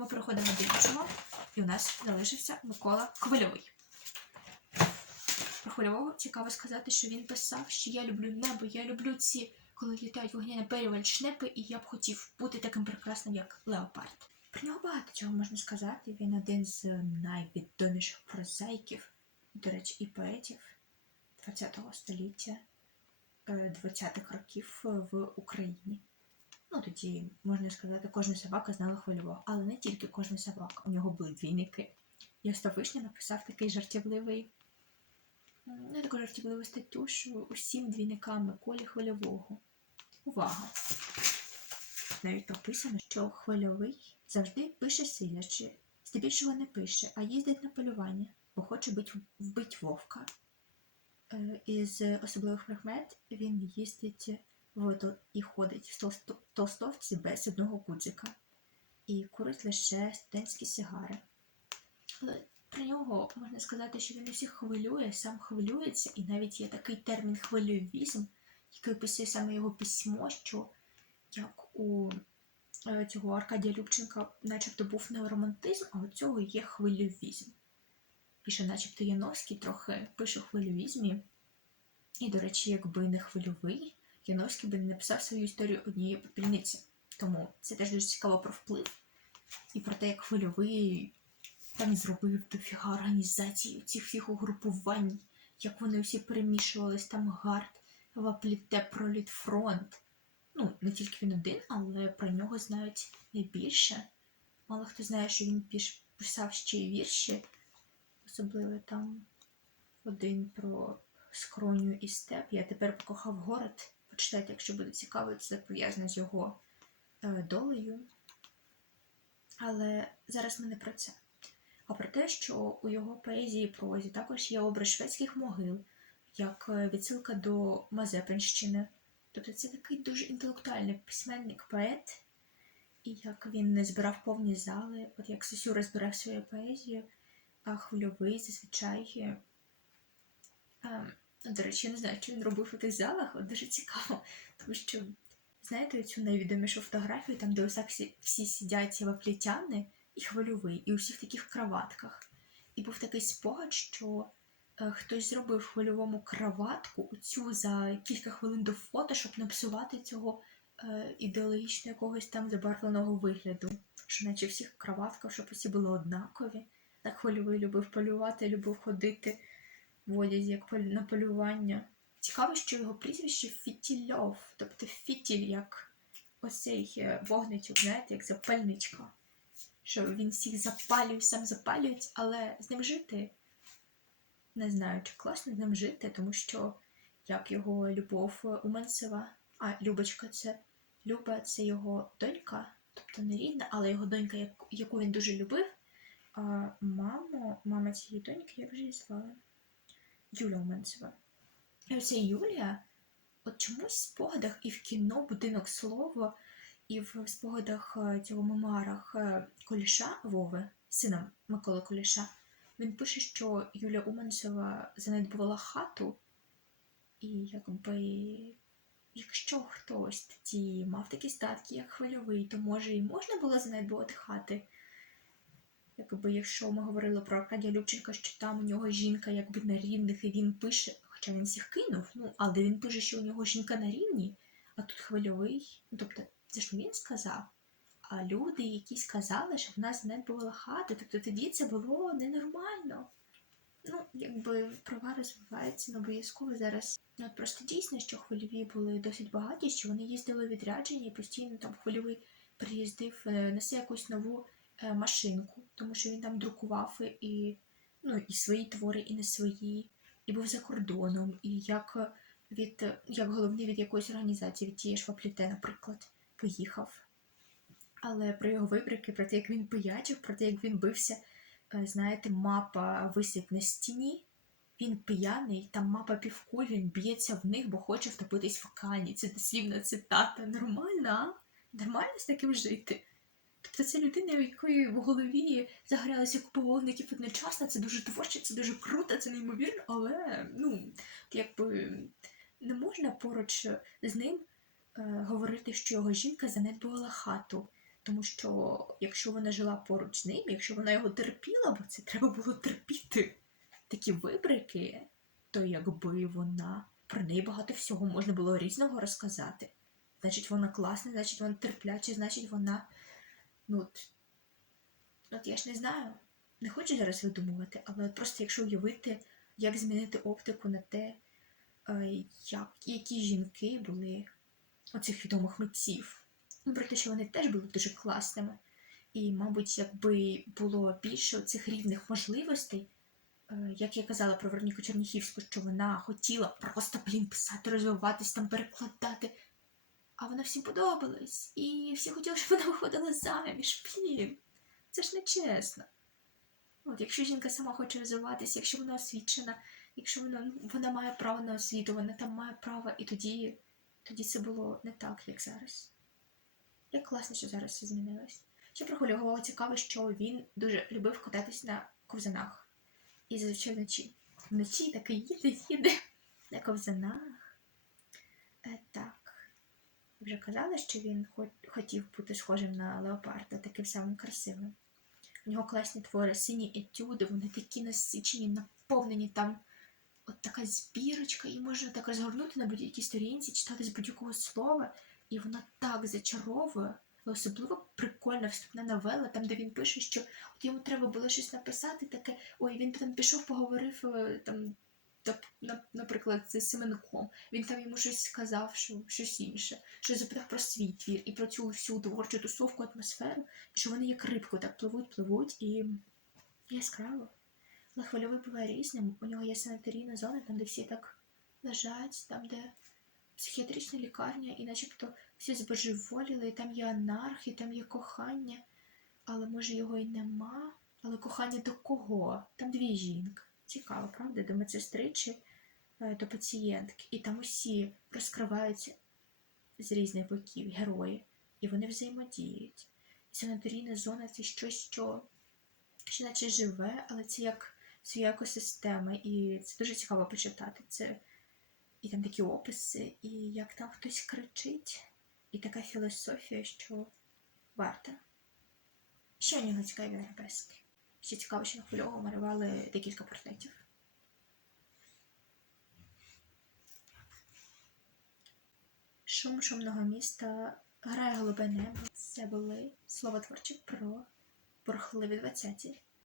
Ми переходимо до іншого, і у нас залишився Микола Хвильовий. Про Хвильового цікаво сказати, що він писав, що я люблю небо, я люблю ці, коли літають вогняні переваль шнепи, і я б хотів бути таким прекрасним, як Леопард. Про нього багато чого можна сказати. Він один з найвідоміших прозаїків, до речі, і поетів ХХ століття, е, 20-х років в Україні. Ну, тоді, можна сказати, кожна собака знала хвильового, але не тільки кожна собака. У нього були двійники. І Остовишня написав такий жартівливий, не таку жартівливу статтю, що усім двійникам Миколі хвильового. Увага! Навіть прописано, що хвильовий завжди пише силячи, здебільшого не пише, а їздить на полювання, бо хоче бить, вбить вовка. Е, Із особливих прикмет він їздить і ходить в толстовці без одного гудзика і курить лише студентські сигари. Але про нього можна сказати, що він усіх хвилює, сам хвилюється, і навіть є такий термін хвилювізм, який описує саме його письмо, що як у е, цього Аркадія Любченка начебто був не романтизм, а у цього є хвилювізм. І що начебто Яновський трохи пише у хвилювізмі. І, до речі, якби не хвильовий, Яновський би не написав свою історію однієї попільниці. Тому це теж дуже цікаво про вплив і про те, як хвильовий там зробив дофіга організації цих всіх угрупувань, як вони всі перемішувались, там гард, вапліте, пролітфронт. Ну, не тільки він один, але про нього знають найбільше. Мало хто знає, що він писав ще й вірші, особливо там один про скроню і степ. Я тепер покохав город. Почитайте, якщо буде цікаво, це пов'язано з його е, долею. Але зараз ми не про це. А про те, що у його поезії і прозі також є образ шведських могил, як е, відсилка до Мазепинщини. Тобто це такий дуже інтелектуальний письменник, поет, і як він не збирав повні зали, от як Сосюра збирав свою поезію, а хвильовий зазвичай. е, ем, до речі, я не знаю, що він робив у тих залах, дуже цікаво, тому що знаєте цю найвідомішу фотографію, там, де ось так всі, всі сидять ваплітяни і хвильовий, і усі в таких краватках. І був такий спогад, що е, хтось зробив хвильовому краватку оцю за кілька хвилин до фото, щоб не псувати цього е, ідеологічно якогось там забарвленого вигляду. Що наче всіх краватках, щоб усі були однакові. Так хвильовий любив полювати, любив ходити в як на полювання. Цікаво, що його прізвище Фітільов, тобто фітіль, як оцей е, вогничок, знаєте, як запальничка. Що він всіх запалює, сам запалюють, але з ним жити не знаю, чи класно з ним жити, тому що як його Любов Уманцева, а Любочка це Люба, це його донька, тобто не рідна, але його донька, яку він дуже любив. А маму, мама цієї доньки, як же її звали? Юля Уманцева. І оця Юлія, от чомусь в спогадах і в кіно будинок слова, і в спогадах е, цього мемуарах е, Куліша Вови, сина Миколи Куліша, він пише, що Юля Уманцева занедбувала хату, і якби якщо хтось тоді мав такі статки, як хвильовий, то може і можна було занедбувати хати. Якби якщо ми говорили про Аркадія Любченка, що там у нього жінка якби на рівних, і він пише, хоча він всіх кинув, ну, але він пише, що у нього жінка на рівні, а тут хвильовий. Ну, тобто, це ж він сказав. А люди, які сказали, що в нас занедбувала хата, тобто тоді це було ненормально. Ну, якби права розвиваються, не обов'язково зараз. Ну, просто дійсно, що хвильові були досить багаті, що вони їздили у відрядження і постійно там хвильовий приїздив, е, несе якусь нову е, машинку, тому що він там друкував і, ну, і свої твори, і не свої, і був за кордоном, і як від як головний від якоїсь організації, від тієї ж Фапліте, наприклад, поїхав. Але про його вибрики, про те, як він пиячив, про те, як він бився, е, знаєте, мапа висить на стіні. Він п'яний, там мапа півкуль, він б'ється в них, бо хоче втопитись в кані. Це дослівна цитата. Нормально? Нормально з таким жити. Тобто це людина, у якої в голові загорялися купа вогників одночасно, це дуже творче, це дуже круто, це неймовірно, але ну, якби не можна поруч з ним е, говорити, що його жінка занедбувала хату. Тому що якщо вона жила поруч з ним, якщо вона його терпіла, бо це треба було терпіти такі вибрики, то якби вона про неї багато всього можна було різного розказати. Значить, вона класна, значить, вона терпляча, значить, вона. Ну, от, от я ж не знаю, не хочу зараз видумувати, але от просто якщо уявити, як змінити оптику на те, е, як, які жінки були оцих відомих митців. Ну, про те, що вони теж були дуже класними. І, мабуть, якби було більше цих рівних можливостей, е, як я казала про Вероніку Черніхівську, що вона хотіла просто, блін, писати, розвиватись, там перекладати. А вона всім подобалась. І всі хотіли, щоб вона виходила заміж. Блін. Це ж не чесно. От, якщо жінка сама хоче розвиватися, якщо вона освічена, якщо вона, вона має право на освіту, вона там має право, і тоді, тоді це було не так, як зараз. Як класно, що зараз все змінилось. Ще про Хольового цікаво, що він дуже любив кататись на ковзанах. І зазвичай вночі. Вночі таки їде, їде на ковзанах. Е, так. Вже казала, що він хотів бути схожим на леопарда, таким самим красивим. У нього класні твори, сині етюди, вони такі насичені, наповнені там. От така збірочка, і можна так розгорнути на будь-якій сторінці, читати з будь-якого слова, і вона так зачаровує. Особливо прикольна вступна новела, там, де він пише, що от йому треба було щось написати, таке, ой, він там пішов, поговорив е, там, наприклад, з Семенком. Він там йому щось сказав, що щось інше, що запитав про свій твір і про цю всю творчу тусовку, атмосферу, що вони як рибку так пливуть, пливуть і яскраво. Але хвильовий буває різним. У нього є санаторійна зона, там, де всі так лежать, там, де психіатрична лікарня, і начебто всі збожеволіли, і там є анархія, там є кохання, але може його і нема. Але кохання до кого? Там дві жінки. Цікаво, правда? До медсестри чи е, до пацієнтки. І там усі розкриваються з різних боків герої, і вони взаємодіють. І санаторійна зона це щось, що, що наче живе, але це як своя екосистема, і це дуже цікаво почитати. Це і там такі описи, і як там хтось кричить, і така філософія, що варта. У нього цікаві арабески. Ще цікаво, що на хвильового малювали декілька портретів. Шум шумного міста грає голубе небо. Це були словотворчі про бурхливі 20-ті.